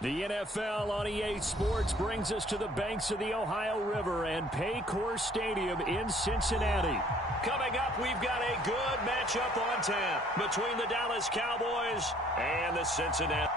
The NFL on EA Sports brings us to the banks of the Ohio River and Paycor Stadium in Cincinnati. Coming up, we've got a good matchup on tap between the Dallas Cowboys and the Cincinnati.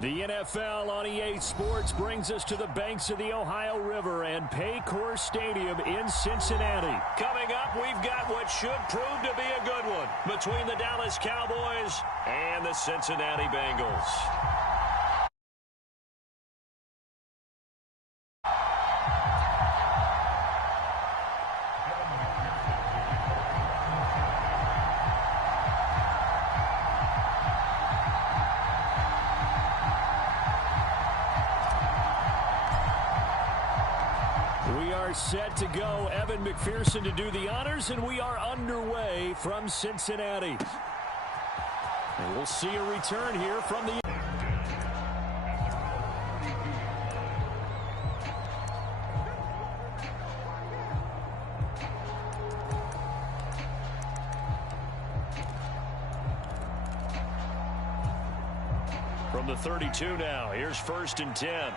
The NFL on EA Sports brings us to the banks of the Ohio River and Paycor Stadium in Cincinnati. Coming up, we've got what should prove to be a good one between the Dallas Cowboys and the Cincinnati Bengals. Set to go. Evan McPherson to do the honors, and we are underway from Cincinnati. And we'll see a return here from the... From the 32 now, here's 1st and 10.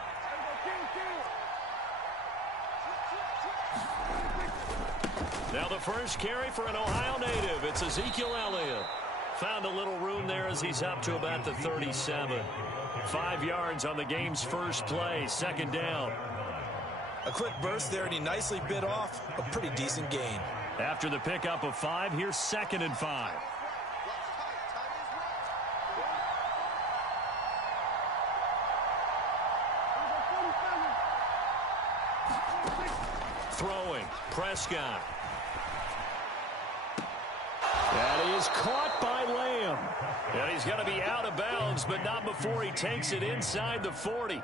first carry for an Ohio native. It's Ezekiel Elliott. Found a little room there as he's up to about the 37. 5 yards on the game's first play. Second down. A quick burst there, and he nicely bit off a pretty decent gain. After the pickup of 5, here's 2nd and 5. Throwing, Prescott. And he is caught by Lamb. And he's going to be out of bounds, but not before he takes it inside the 40.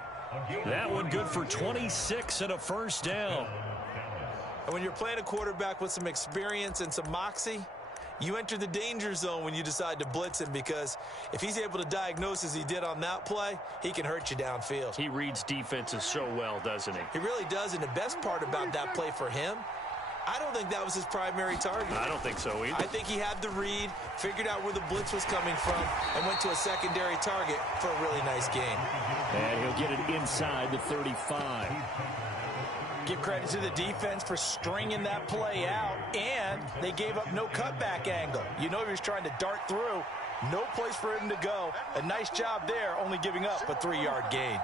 That one good for 26 and a first down. And when you're playing a quarterback with some experience and some moxie, you enter the danger zone when you decide to blitz him, because if he's able to diagnose as he did on that play, he can hurt you downfield. He reads defenses so well, doesn't he? He really does, and the best part about that play for him, I don't think that was his primary target. I don't think so either. I think he had the read, figured out where the blitz was coming from, and went to a secondary target for a really nice gain. And he'll get it inside the 35. Give credit to the defense for stringing that play out, and they gave up no cutback angle. You know he was trying to dart through. No place for him to go. A nice job there, only giving up a 3-yard gain.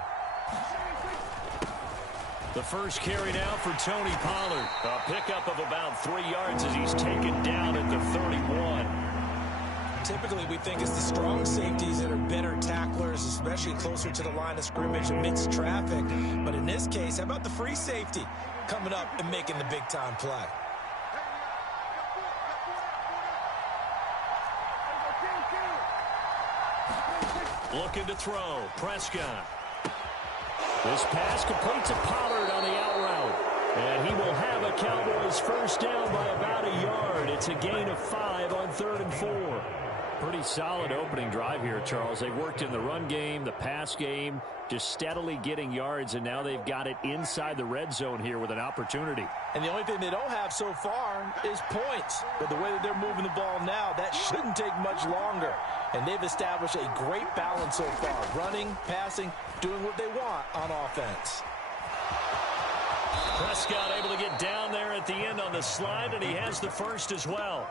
The first carry now for Tony Pollard. A pickup of about 3 yards as he's taken down at the 31. Typically, we think it's the strong safeties that are better tacklers, especially closer to the line of scrimmage amidst traffic. But in this case, how about the free safety coming up and making the big-time play? Looking to throw. Prescott. This pass completes to Pollard on the out route. And he will have a Cowboys first down by about a yard. It's a gain of 5 on 3rd and 4. Pretty solid opening drive here, Charles. They worked in the run game, the pass game, just steadily getting yards, and now they've got it inside the red zone here with an opportunity. And the only thing they don't have so far is points. But the way that they're moving the ball now, that shouldn't take much longer. And they've established a great balance so far. Running, passing, doing what they want on offense. Prescott able to get down there at the end on the slide, and he has the first as well.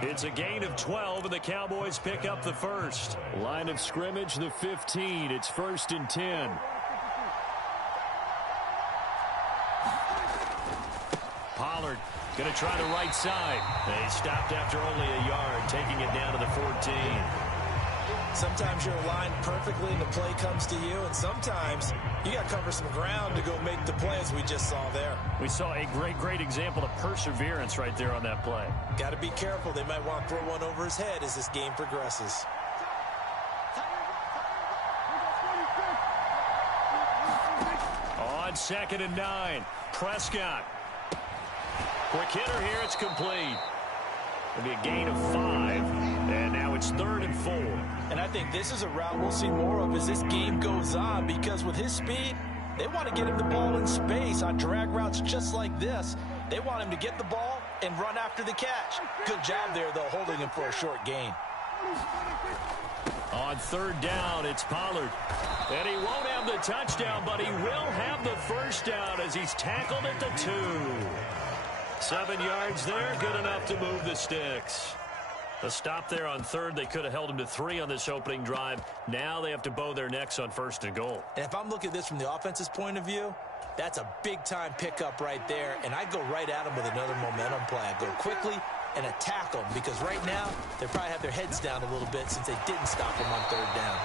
It's a gain of 12, and the Cowboys pick up the first. Line of scrimmage, the 15. It's 1st and 10. Pollard going to try the right side. They stopped after only a yard, taking it down to the 14. Sometimes you're aligned perfectly and the play comes to you, and sometimes you got to cover some ground to go make the play, as we just saw there. We saw a great example of perseverance right there on that play. Got to be careful. They might want to throw one over his head as this game progresses. On 2nd and 9, Prescott. Quick hitter here, it's complete. It'll be a gain of 5, and now it's 3rd and 4. And I think this is a route we'll see more of as this game goes on, because with his speed, they want to get him the ball in space on drag routes just like this. They want him to get the ball and run after the catch. Good job there, though, holding him for a short gain. On 3rd down, it's Pollard. And he won't have the touchdown, but he will have the first down as he's tackled at the 2. 7 yards there, good enough to move the sticks. A stop there on 3rd. They could have held him to 3 on this opening drive. Now they have to bow their necks on 1st and goal. And if I'm looking at this from the offense's point of view, that's a big-time pickup right there, and I go right at him with another momentum play. I go quickly and attack them, because right now they probably have their heads down a little bit since they didn't stop him on 3rd down.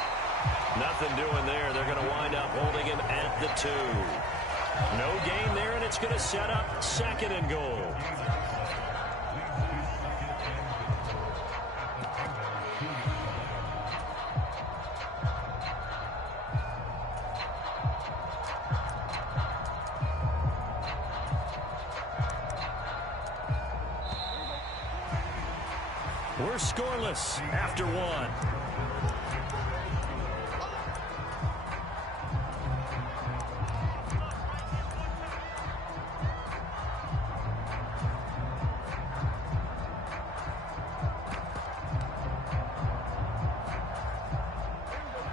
Nothing doing there. They're going to wind up holding him at the 2. No gain there, and it's going to set up 2nd and goal. We're scoreless after 1.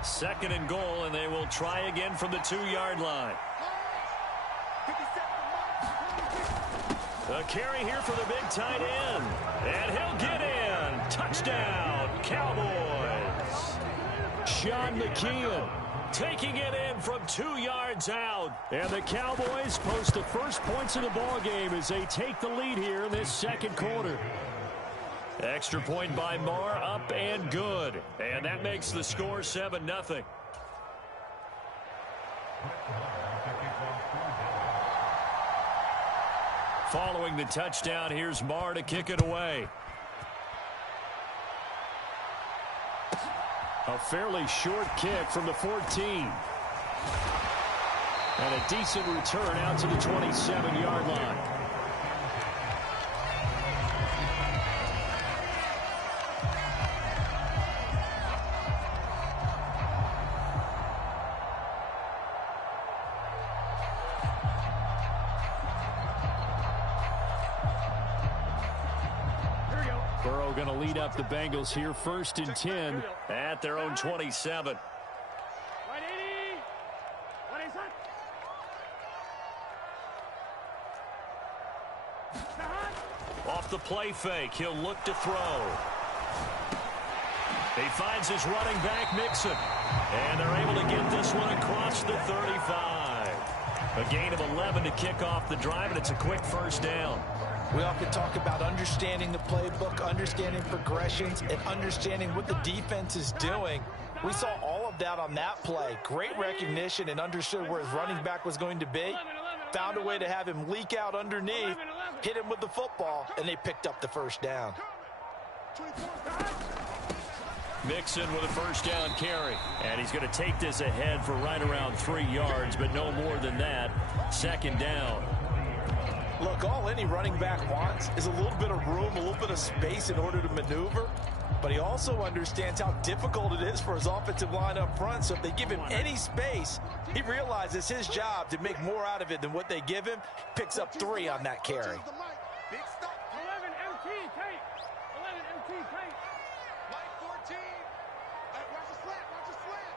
Second and goal, and they will try again from the 2-yard line. A carry here for the big tight end. And he'll get in. Touchdown, Cowboys. Sean McKeon taking it in from 2 yards out. And the Cowboys post the first points of the ball game as they take the lead here in this second quarter. Extra point by Marr, up and good. And that makes the score 7-0. Following the touchdown, here's Marr to kick it away. A fairly short kick from the 14. And a decent return out to the 27-yard line. Burrow going to lead up the Bengals here, 1st and 10 at their own 27. Off the play fake, he'll look to throw. He finds his running back, Mixon. And they're able to get this one across the 35. A gain of 11 to kick off the drive, and it's a quick first down. We often talk about understanding the playbook, understanding progressions, and understanding what the defense is doing. We saw all of that on that play. Great recognition and understood where his running back was going to be. Found a way to have him leak out underneath, hit him with the football, and they picked up the first down. Mixon with a first down carry. And he's going to take this ahead for right around 3 yards, but no more than that. Second down. Look, all any running back wants is a little bit of room, a little bit of space in order to maneuver. But he also understands how difficult it is for his offensive line up front. So if they give him any space, he realizes his job to make more out of it than what they give him. Picks up 3 on that carry. Big stop. 11 MT tape. 11 MT tape. Line 14. Watch the slant. Watch the slant.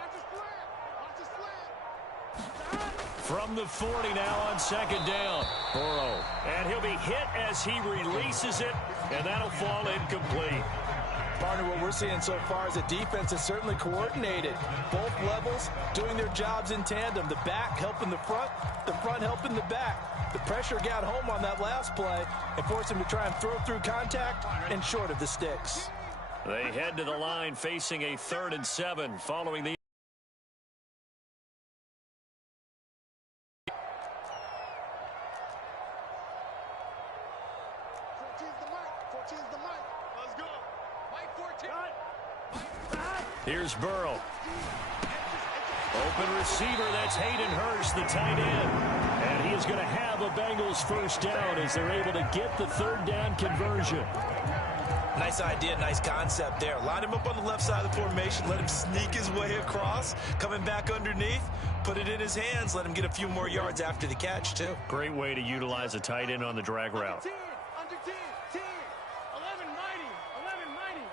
Watch the slant. Watch the slant. From the 40 now on second down. Burrow. And he'll be hit as he releases it, and that'll fall incomplete. Partner, what we're seeing so far is the defense is certainly coordinated. Both levels doing their jobs in tandem. The back helping the front helping the back. The pressure got home on that last play and forced him to try and throw through contact and short of the sticks. They head to the line facing a 3rd and 7 following the 14's the mic. 14's the mic. Let's go. Mike 14. Here's Burrow. Open receiver, that's Hayden Hurst, the tight end. And he is going to have a Bengals first down as they're able to get the 3rd down conversion. Nice idea, nice concept there. Line him up on the left side of the formation, let him sneak his way across, coming back underneath, put it in his hands, let him get a few more yards after the catch, too. Great way to utilize a tight end on the drag route. Under 10. 10. 11 mighty. 11 mighty.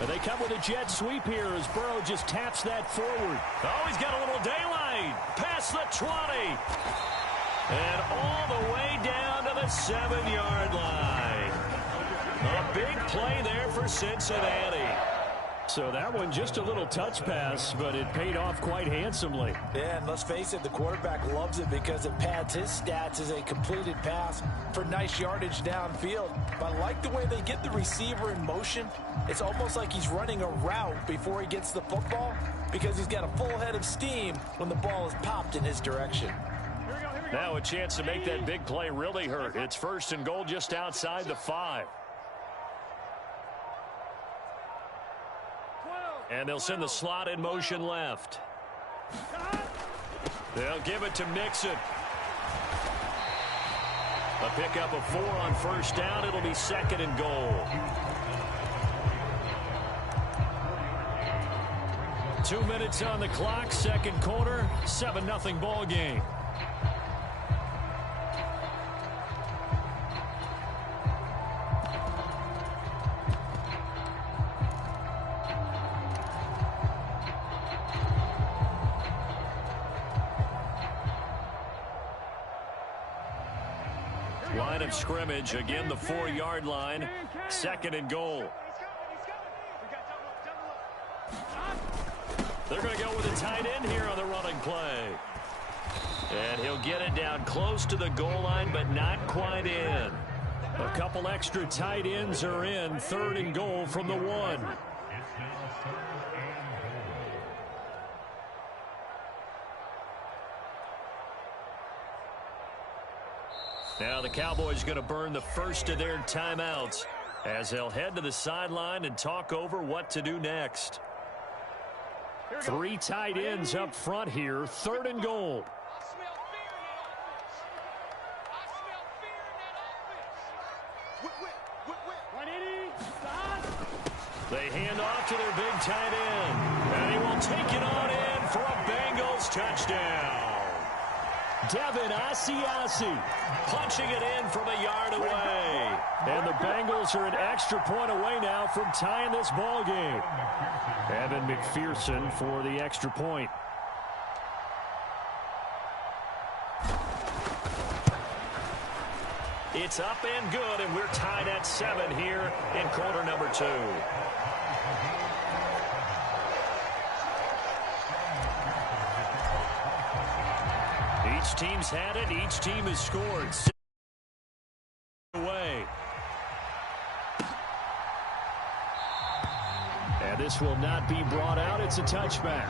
And they come with a jet sweep here as Burrow just taps that forward. Oh, he's got a little daylight. Past the 20. And all the way down to the 7-yard line. A big play there for Cincinnati. So that one just a little touch pass, but it paid off quite handsomely. Yeah, and let's face it, the quarterback loves it because it pads his stats as a completed pass for nice yardage downfield. But I like the way they get the receiver in motion. It's almost like he's running a route before he gets the football because he's got a full head of steam when the ball is popped in his direction. Now a chance to make that big play really hurt. It's 1st and goal just outside the 5. And they'll send the slot in motion left. They'll give it to Mixon. A pickup of 4 on first down. It'll be 2nd and goal. 2 minutes on the clock, second quarter, 7-0 ball game. line of scrimmage. Again, the 4-yard line. 2nd and goal. They're going to go with a tight end here on the running play. And he'll get it down close to the goal line, but not quite in. A couple extra tight ends are in. 3rd and goal from the 1. Now the Cowboys going to burn the first of their timeouts as they'll head to the sideline and talk over what to do next. 3 tight ends up front here. 3rd and goal. They hand off to their big tight end. And he will take it on in for a Bengals touchdown. Devin Asiasi punching it in from a yard away. And the Bengals are an extra point away now from tying this ball game. Evan McPherson for the extra point. It's up and good, and we're tied at 7 here in quarter number 2. Each team's had it. Each team has scored. Away. And this will not be brought out. It's a touchback.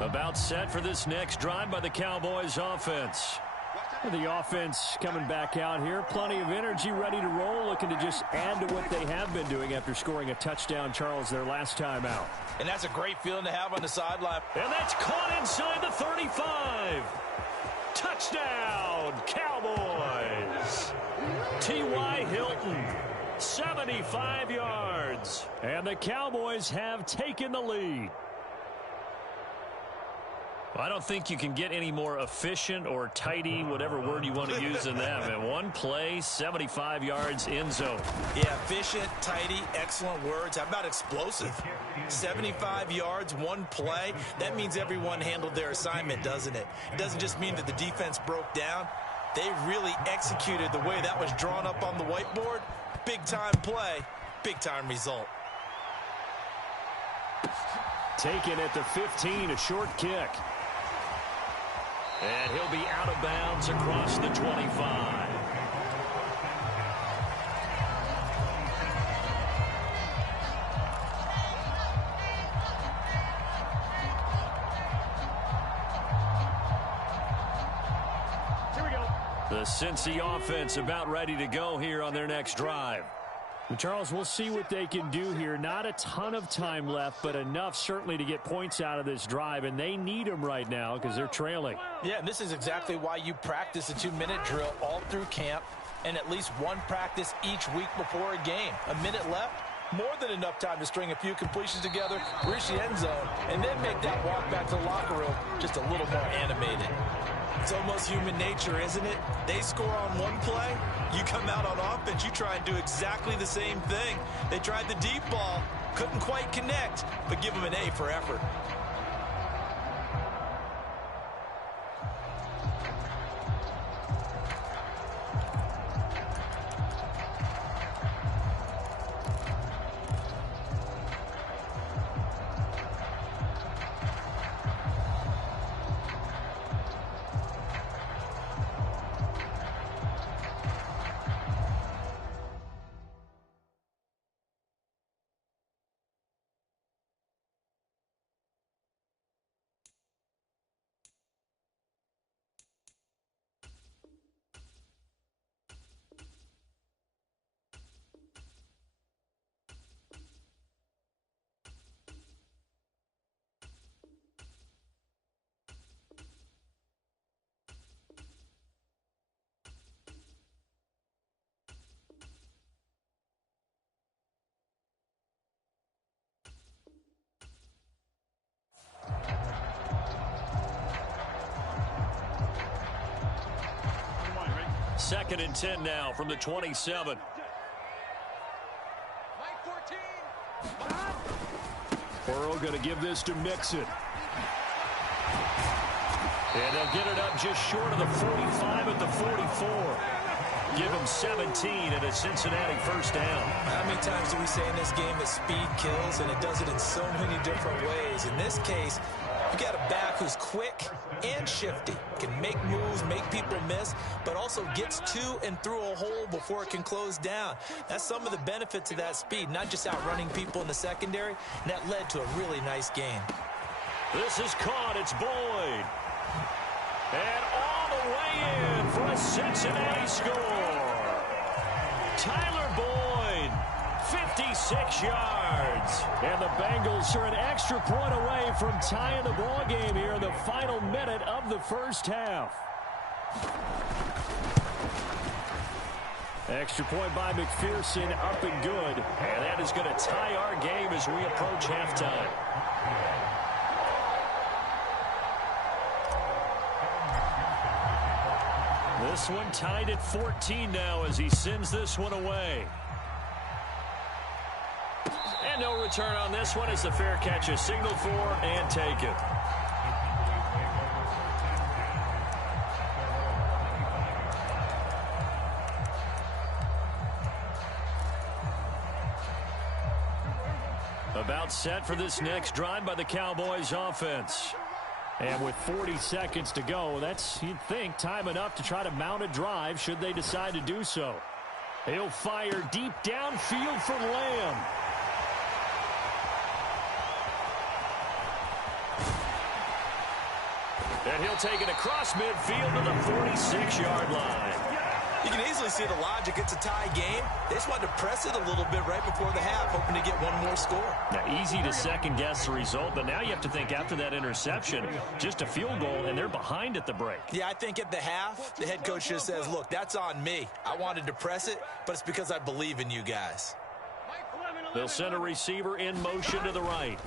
About set for this next drive by the Cowboys offense. The offense coming back out here. Plenty of energy, ready to roll, looking to just add to what they have been doing after scoring a touchdown, Charles, their last time out. And that's a great feeling to have on the sideline. And that's caught inside the 35. Touchdown, Cowboys. T.Y. Hilton, 75 yards. And the Cowboys have taken the lead. I don't think you can get any more efficient or tidy, whatever word you want to use in that. Man, one play, 75 yards, end zone. Yeah, efficient, tidy, excellent words. How about explosive? 75 yards, one play. That means everyone handled their assignment, doesn't it? It doesn't just mean that the defense broke down. They really executed the way that was drawn up on the whiteboard. Big-time play, big-time result. Taken at the 15, a short kick. And he'll be out of bounds across the 25. Here we go. The Cincy offense about ready to go here on their next drive. Charles, we'll see what they can do here. Not a ton of time left, but enough certainly to get points out of this drive, and they need them right now because they're trailing. Yeah, and this is exactly why you practice a 2-minute drill all through camp and at least one practice each week before a game. A minute left, more than enough time to string a few completions together, reach the end zone, and then make that walk back to the locker room just a little more animated. It's almost human nature, isn't it? They score on one play, you come out on offense, you try and do exactly the same thing. They tried the deep ball, couldn't quite connect, but give them an A for effort. 2nd and 10 now from the 27. Burrow going to give this to Mixon. And they'll get it up just short of the 45 at the 44. Give him 17 and a Cincinnati first down. How many times do we say in this game that speed kills, and it does it in so many different ways? In this case, you got a back who's quick and shifty, can make moves, make people miss, but also gets to and through a hole before it can close down. That's some of the benefits of that speed, not just outrunning people in the secondary, and that led to a really nice game. This is caught. It's Boyd. And all the way in for a Cincinnati score. Tyler Boyd, 56 yards. And the Bengals are an extra point away from tying the ball game here in the final minute of the first half. Extra point by McPherson, up and good. And that is going to tie our game as we approach halftime. This one tied at 14 now as he sends this one away. And no return on this one as the fair catch is signaled for and taken. About set for this next drive by the Cowboys offense. And with 40 seconds to go, that's, you'd think, time enough to try to mount a drive should they decide to do so. He'll fire deep downfield for Lamb. And he'll take it across midfield to the 46-yard line. You can easily see the logic. It's a tie game. They just wanted to press it a little bit right before the half, hoping to get one more score. Now, easy to second-guess the result, but now you have to think after that interception, just a field goal, and they're behind at the break. Yeah, I think at the half, the head coach just says, look, that's on me. I wanted to press it, but it's because I believe in you guys. They'll send a receiver in motion to the right.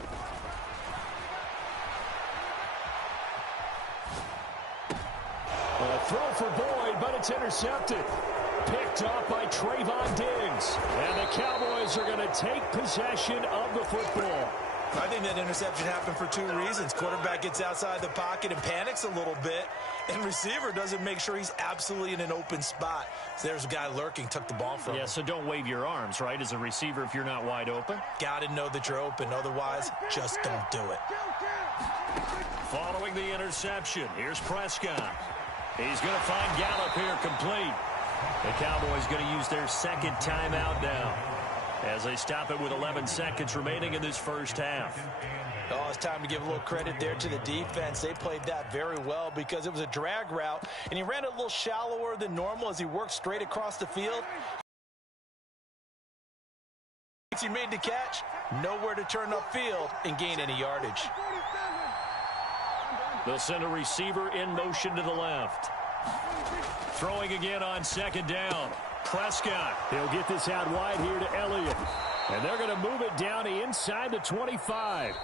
A throw for Boyd, but it's intercepted. Picked off by Trayvon Diggs. And the Cowboys are going to take possession of the football. I think that interception happened for two reasons. Quarterback gets outside the pocket and panics a little bit, and receiver doesn't make sure he's absolutely in an open spot. So there's a guy lurking, took the ball from him. Yeah, so don't wave your arms, right, as a receiver if you're not wide open. Got to know that you're open. Otherwise, just don't do it. Following the interception, here's Prescott. He's going to find Gallup here complete. The Cowboys going to use their second timeout now as they stop it with 11 seconds remaining in this first half. Oh, it's time to give a little credit there to the defense. They played that very well because it was a drag route, and he ran it a little shallower than normal as he worked straight across the field. He made the catch, nowhere to turn upfield and gain any yardage. They'll send a receiver in motion to the left. Throwing again on second down. Prescott. He'll get this out wide here to Elliott. And they're going to move it down to inside the 25.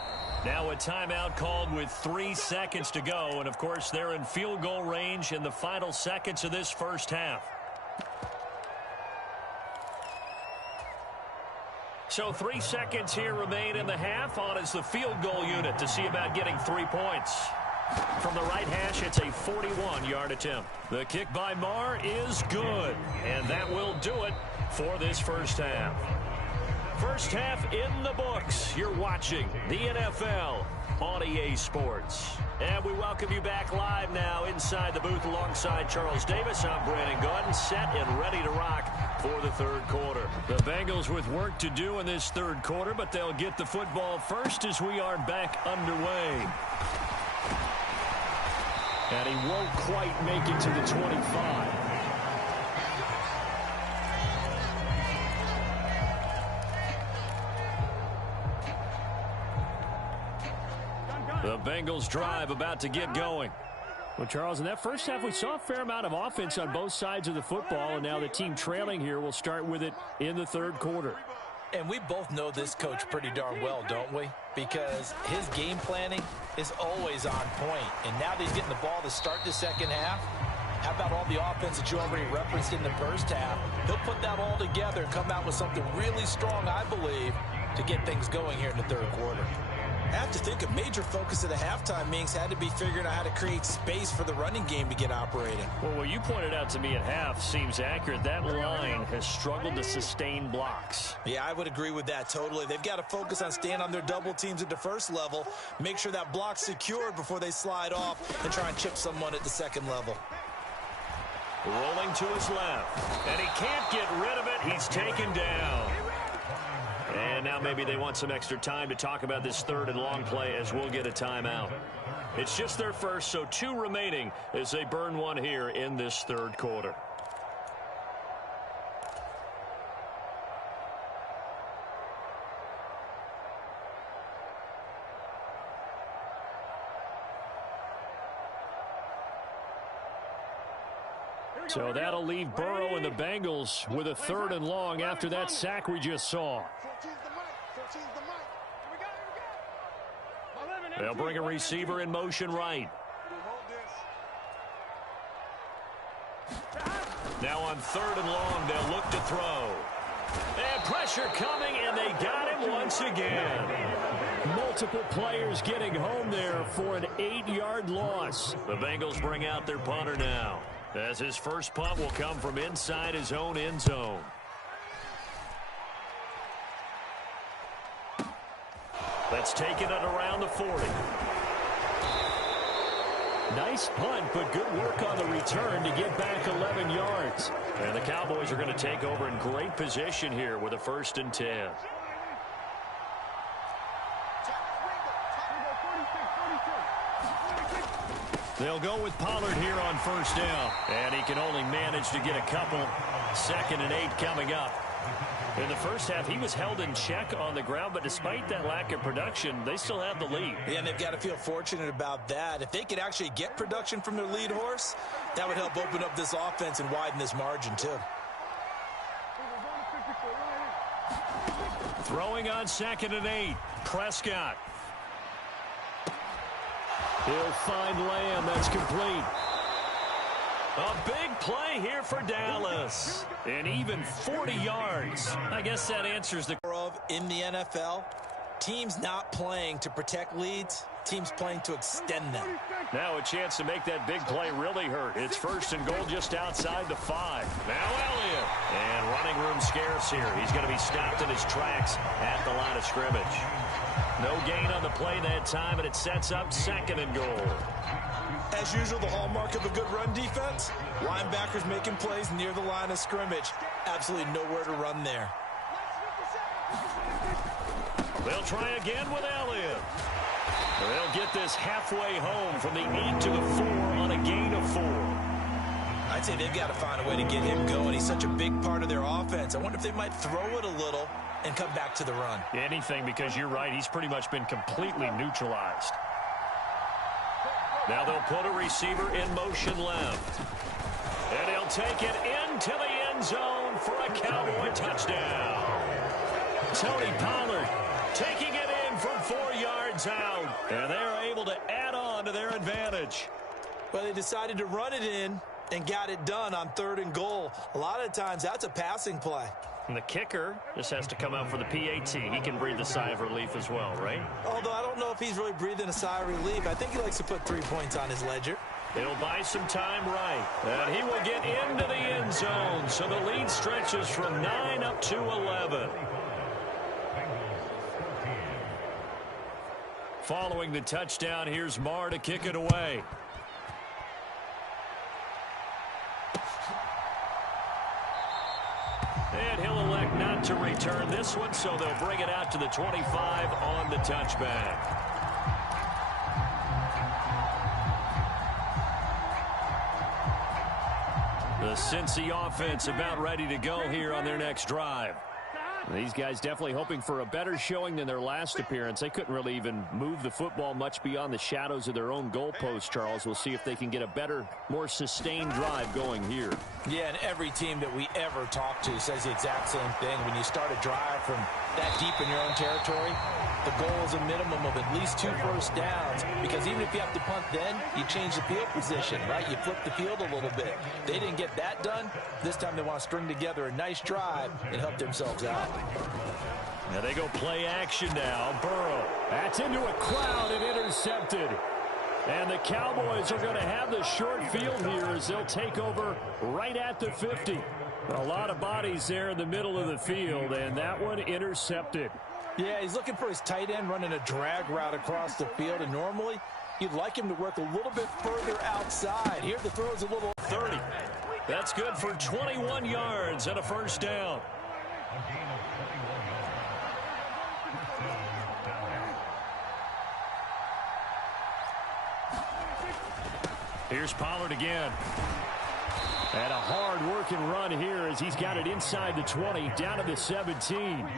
Now a timeout called with 3 seconds to go. And, of course, they're in field goal range in the final seconds of this first half. So 3 seconds here remain in the half. On is the field goal unit to see about getting 3 points. From the right hash, it's a 41-yard attempt. The kick by Marr is good, and that will do it for this first half. First half in the books. You're watching the NFL on EA Sports. And we welcome you back live now inside the booth alongside Charles Davis. I'm Brandon Gordon, set and ready to rock for the third quarter. The Bengals with work to do in this third quarter, but they'll get the football first as we are back underway. And he won't quite make it to the 25. The Bengals drive about to get going. Well, Charles, in that first half, we saw a fair amount of offense on both sides of the football, and now the team trailing here will start with it in the third quarter. And we both know this coach pretty darn well, don't we? Because his game planning is always on point. And now that he's getting the ball to start the second half, How about all the offense that you already referenced in the first half? He'll put that all together and come out with something really strong, I believe, to get things going here in the third quarter. I have to think a major focus of the halftime meetings had to be figuring out how to create space for the running game to get operating. Well, what you pointed out to me at half seems accurate. That line has struggled to sustain blocks. Yeah, I would agree with that totally. They've got to focus on staying on their double teams at the first level, make sure that block's secured before they slide off and try and chip someone at the second level. Rolling to his left, and he can't get rid of it. He's taken down. And now maybe they want some extra time to talk about this third and long play as we'll get a timeout. It's just their first, so 2 remaining as they burn one here in this third quarter. So that'll leave Burrow and the Bengals with a third and long after that sack we just saw. They'll bring a receiver in motion right. Now on third and long, they'll look to throw. And pressure coming, and they got him once again. Multiple players getting home there for an 8-yard loss. The Bengals bring out their punter now, as his first punt will come from inside his own end zone. That's taken it around the 40. Nice punt, but good work on the return to get back 11 yards. And the Cowboys are going to take over in great position here with a 1st and 10. They'll go with Pollard here on 1st down. And he can only manage to get a couple. 2nd and 8 coming up. In the first half, he was held in check on the ground, but despite that lack of production, they still have the lead. Yeah, and they've got to feel fortunate about that. If they could actually get production from their lead horse, that would help open up this offense and widen this margin, too. Throwing on 2nd and 8, Prescott. He'll find Lamb. That's complete. A big play here for Dallas. And even 40 yards. I guess that answers the... In the NFL, teams not playing to protect leads, teams playing to extend them. Now a chance to make that big play really hurt. It's 1st and goal just outside the 5. Now Elliott. And running room scarce here. He's going to be stopped in his tracks at the line of scrimmage. No gain on the play that time, and it sets up 2nd and goal. As usual, the hallmark of a good run defense, linebackers making plays near the line of scrimmage. Absolutely nowhere to run there. They'll try again with Elliott. They'll get this halfway home from the 8 to the 4 on a gain of 4. I'd say they've got to find a way to get him going. He's such a big part of their offense. I wonder if they might throw it a little and come back to the run. Anything, because you're right. He's pretty much been completely neutralized. Now they'll put a receiver in motion left. And he'll take it into the end zone for a Cowboy touchdown. Tony Pollard taking it in from 4 yards out. And they're able to add on to their advantage. Well, they decided to run it in and got it done on 3rd and goal. A lot of times that's a passing play. And the kicker just has to come out for the PAT. He can breathe a sigh of relief as well, right? Although I don't know if he's really breathing a sigh of relief. I think he likes to put 3 points on his ledger. He'll buy some time right. And he will get into the end zone. So the lead stretches from 9 up to 11. Following the touchdown, here's Marr to kick it away. And he'll elect not to return this one, so they'll bring it out to the 25 on the touchback. The Cincy offense about ready to go here on their next drive. These guys definitely hoping for a better showing than their last appearance. They couldn't really even move the football much beyond the shadows of their own goalpost, Charles. We'll see if they can get a better, more sustained drive going here. Yeah, and every team that we ever talk to says the exact same thing. When you start a drive from that deep in your own territory, the goal is a minimum of at least 2 first downs, because even if you have to punt then, you change the field position, right? You flip the field a little bit. They didn't get that done. This time they want to string together a nice drive and help themselves out. Now they go play action now. Burrow. That's into a crowd and intercepted. And the Cowboys are going to have the short field here as they'll take over right at the 50. A lot of bodies there in the middle of the field, and that one intercepted. Yeah, he's looking for his tight end running a drag route across the field, and normally you'd like him to work a little bit further outside. Here the throw is a little 30. That's good for 21 yards and a first down. Here's Pollard again. And a hard-working run here as he's got it inside the 20, down to the 17.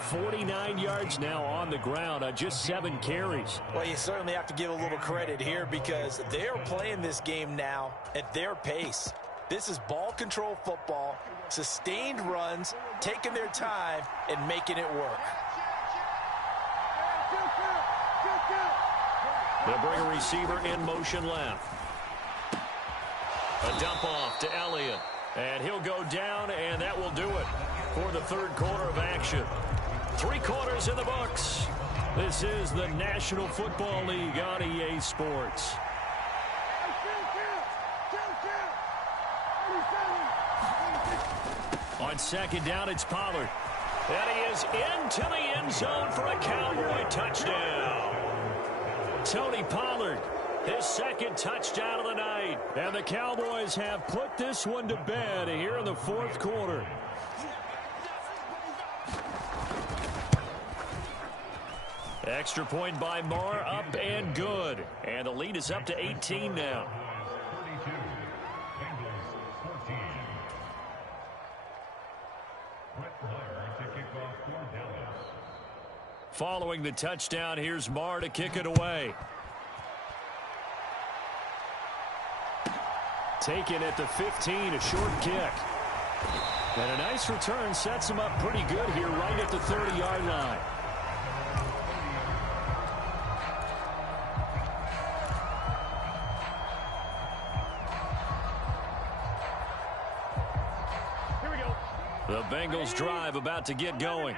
49 yards now on the ground on just 7 carries. Well, you certainly have to give a little credit here because they're playing this game now at their pace. This is ball control football, sustained runs, taking their time, and making it work. They'll bring a receiver in motion left. A dump off to Elliott. And he'll go down, and that will do it for the third quarter of action. 3 quarters in the books. This is the National Football League on EA Sports. On second down, it's Pollard. And he is into the end zone for a Cowboy touchdown. Tony Pollard, his second touchdown of the night. And the Cowboys have put this one to bed here in the fourth quarter. Extra point by Marr, up and good. And the lead is up to 18 now. Following the touchdown, here's Marr to kick it away. Taken at the 15, a short kick. And a nice return sets him up pretty good here right at the 30-yard line. Here we go. The Bengals drive about to get going.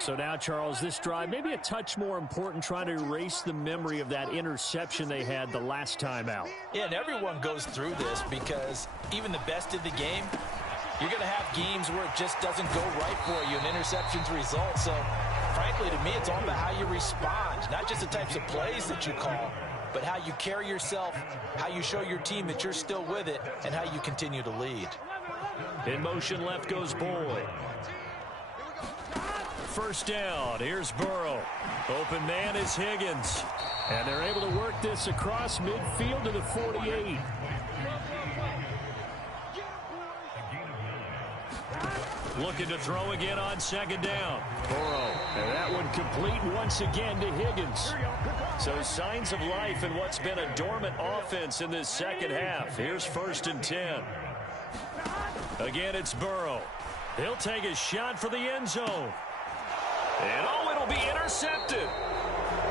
So now, Charles, this drive maybe a touch more important, trying to erase the memory of that interception they had the last time out. Yeah, and everyone goes through this because even the best of the game, you're going to have games where it just doesn't go right for you, and interceptions result. So, frankly, to me, it's all about how you respond, not just the types of plays that you call, but how you carry yourself, how you show your team that you're still with it, and how you continue to lead. In motion left goes Boyd. First down, here's Burrow. Open man is Higgins. And they're able to work this across midfield to the 48. Looking to throw again on second down. Burrow, and that one complete once again to Higgins. So signs of life in what's been a dormant offense in this second half. Here's 1st and 10. Again, it's Burrow. He'll take a shot for the end zone. And oh, it'll be intercepted.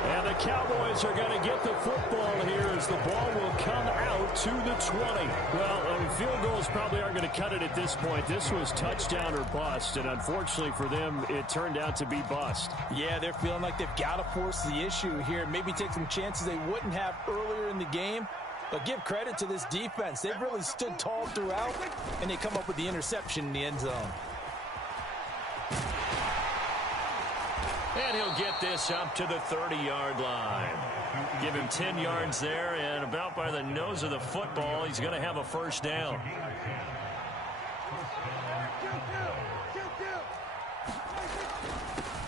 And the Cowboys are going to get the football here as the ball will come out to the 20. Well, field goals probably aren't going to cut it at this point. This was touchdown or bust, and unfortunately for them, it turned out to be bust. Yeah, they're feeling like they've got to force the issue here, maybe take some chances they wouldn't have earlier in the game. But give credit to this defense. They've really stood tall throughout, and they come up with the interception in the end zone. And he'll get this up to the 30-yard line. Give him 10 yards there, and about by the nose of the football, he's going to have a first down.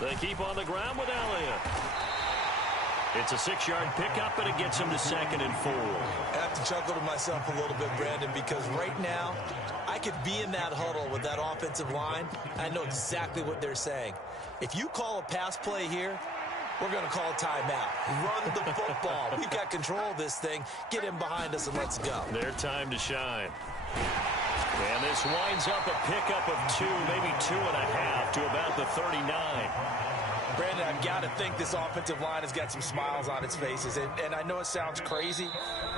They keep on the ground with Elliott. It's a 6-yard pickup, and it gets him to 2nd and 4. I have to chuckle to myself a little bit, Brandon, because right now I could be in that huddle with that offensive line. I know exactly what they're saying. If you call a pass play here, we're going to call a timeout. Run the football. We've got control of this thing. Get him behind us and let's go. Their time to shine. And this winds up a pickup of 2, maybe 2.5 to about the 39. Brandon, I've got to think this offensive line has got some smiles on its faces. And I know it sounds crazy,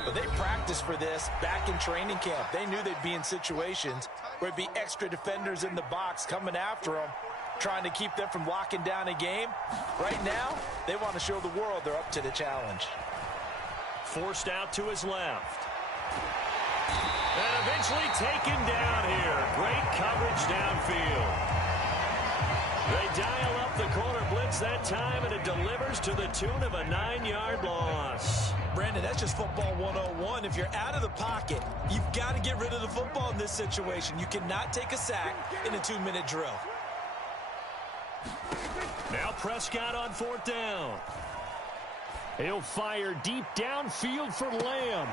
but they practiced for this back in training camp. They knew they'd be in situations where there'd be extra defenders in the box coming after them, trying to keep them from locking down a game. Right now, they want to show the world they're up to the challenge. Forced out to his left. And eventually taken down here. Great coverage downfield. They dial up the corner blitz that time, and it delivers to the tune of a 9-yard loss. Brandon, that's just football 101. If you're out of the pocket, you've got to get rid of the football in this situation. You cannot take a sack in a 2-minute drill. Now Prescott on 4th down. He'll fire deep downfield for Lamb.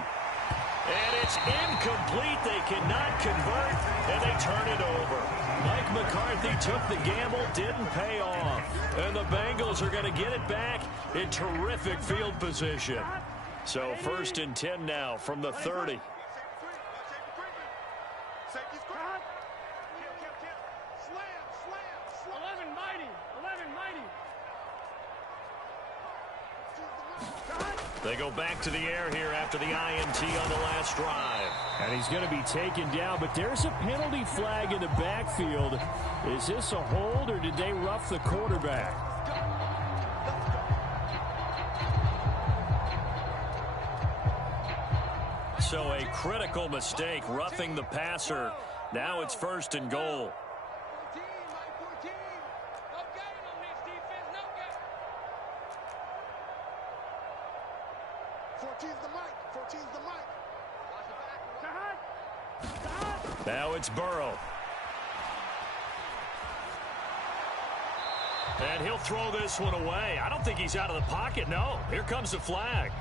And it's incomplete. They cannot convert, and they turn it over. Mike McCarthy took the gamble, didn't pay off. And the Bengals are going to get it back in terrific field position. So 1st and 10 now from the 30. They go back to the air here after the INT on the last drive. And he's going to be taken down, but there's a penalty flag in the backfield. Is this a hold, or did they rough the quarterback? So a critical mistake, roughing the passer. Now it's 1st and goal. 14's the mic. 14's the mic. Now it's Burrow. And he'll throw this one away. I don't think he's out of the pocket. No, here comes the flag.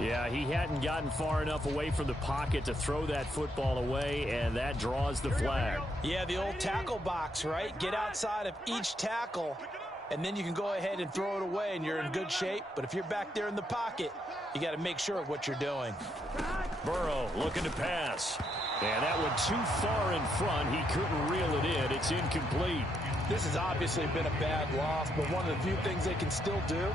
Yeah, he hadn't gotten far enough away from the pocket to throw that football away, and that draws the flag. Yeah, the old tackle box, right? Get outside of each tackle, and then you can go ahead and throw it away, and you're in good shape. But if you're back there in the pocket, you got to make sure of what you're doing. Burrow looking to pass. And that one too far in front. He couldn't reel it in. It's incomplete. This has obviously been a bad loss, but one of the few things they can still do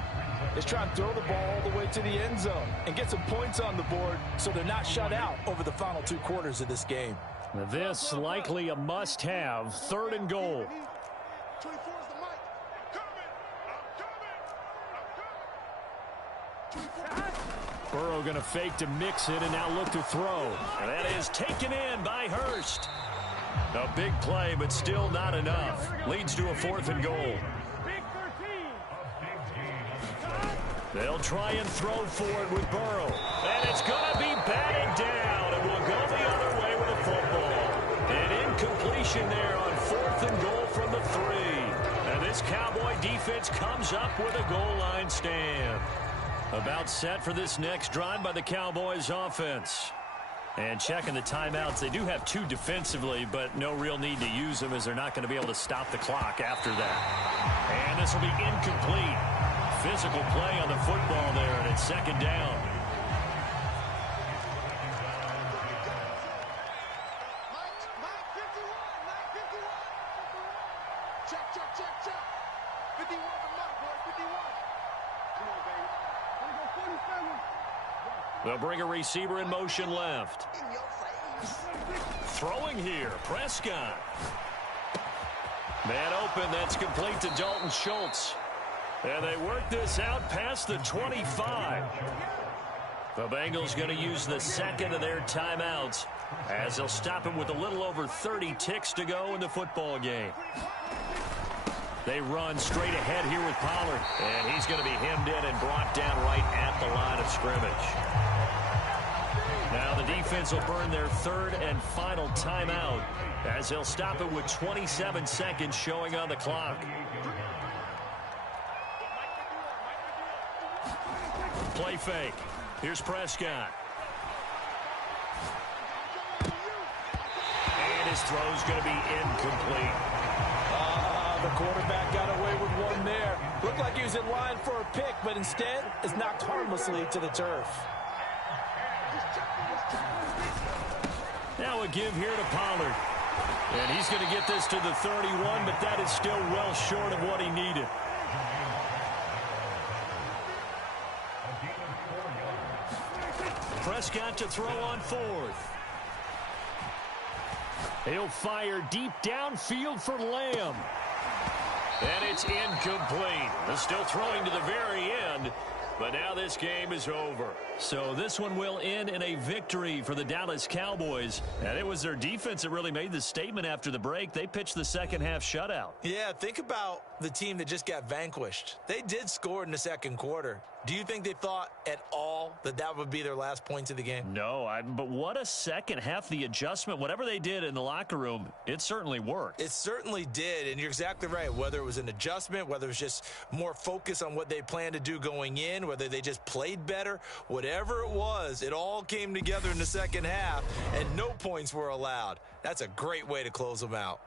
is try and throw the ball all the way to the end zone and get some points on the board so they're not shut out over the final 2 quarters of this game. This likely a must-have. 3rd and goal. 24's the mic. Burrow going to fake to mix it and now look to throw. And that is taken in by Hurst. A big play, but still not enough. Leads to a 4th and goal. They'll try and throw forward with Burrow. And it's going to be batted down. And will go the other way with a football. An incompletion there on 4th and goal from the 3. And this Cowboy defense comes up with a goal line stand. About set for this next drive by the Cowboys offense. And checking the timeouts, they do have 2 defensively, but no real need to use them as they're not going to be able to stop the clock after that. And this will be incomplete. Physical play on the football there, and it's 2nd down. Check. 51 for Mike, boy. 51. Come on, baby. Let me go 47. They'll bring a receiver in motion left. In your face. Throwing here, Prescott. Man open, that's complete to Dalton Schultz. And they work this out past the 25. The Bengals going to use the 2nd of their timeouts as they'll stop him with a little over 30 ticks to go in the football game. They run straight ahead here with Pollard. And he's going to be hemmed in and brought down right at the line of scrimmage. Now the defense will burn their third and final timeout as they'll stop it with 27 seconds showing on the clock. Play fake. Here's Prescott. And his throw's going to be incomplete. The quarterback got away with one there. Looked like he was in line for a pick, but instead is knocked harmlessly to the turf. Now a give here to Pollard. And he's going to get this to the 31, but that is still well short of what he needed. Prescott to throw on fourth. He'll fire deep downfield for Lamb. And it's incomplete. They're still throwing to the very end, but now this game is over. So this one will end in a victory for the Dallas Cowboys. And it was their defense that really made the statement after the break. They pitched the second half shutout. Yeah, think about the team that just got vanquished. They did score in the second quarter. Do you think they thought at all that that would be their last points of the game? No, but what a second half. The adjustment, whatever they did in the locker room, it certainly worked. It certainly did, and you're exactly right. Whether it was an adjustment, whether it was just more focus on what they planned to do going in, whether they just played better, whatever it was, it all came together in the second half, and no points were allowed. That's a great way to close them out.